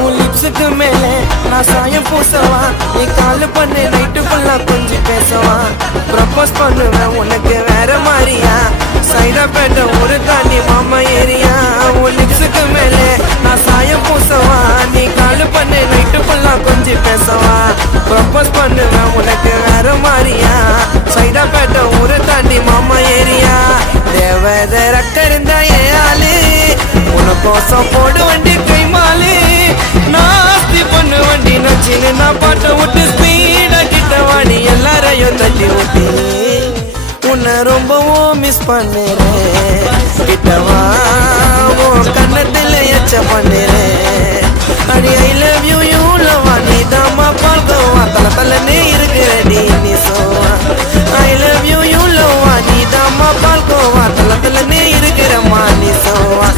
உன் லிப்ஸுக்கு மேலே நான் சாயம் பூசவா நீ கால் பண்ணு நைட்டு ஃபுல்லா கொஞ்சம் பேசவா ப்ரப்போஸ் பண்ணுவேன் உனக்கு வேற மாதிரியா சைதாப்பேட்ட ஒரு தாண்டி மாமா ஏரியா உன் லிப்ஸுக்கு மேலே நான் சாயம் பூசவா நீ கால் பண்ணு நைட்டு ஃபுல்லா கொஞ்சம் பேசவா ப்ரப்போஸ் பண்ணுவேன் உனக்கு வேற மாதிரியா சைதாப்பேட்ட ஒரு தாண்டி மாமா ஏரியா தேவதர் அக்கருந்தா ஏன் ஆளு உனக்கோசம் போடு வண்டி கை மாலு நாஸ்தி பண்ணு வண்டி நச்சின்னு நான் பாட்டை விட்டு ஸ்பீடா கிட்ட வாடி எல்லாரையும் தட்டி விட்டு உன்னை ரொம்பவும் மிஸ் பண்ணுறேன் கிட்டவா உன் கண்ணத்தில் எச்ச பண்ணுறேன் அடி ஐ லவ் யூ யூ லவா நீ தாமா பார்க்கவா தலனே இருக்கிற நீ சோவா ஐ லவ் யூ யூ லவா நீ தாமா பார்க்கவா தலனே இருக்கிற மா நீ சோவா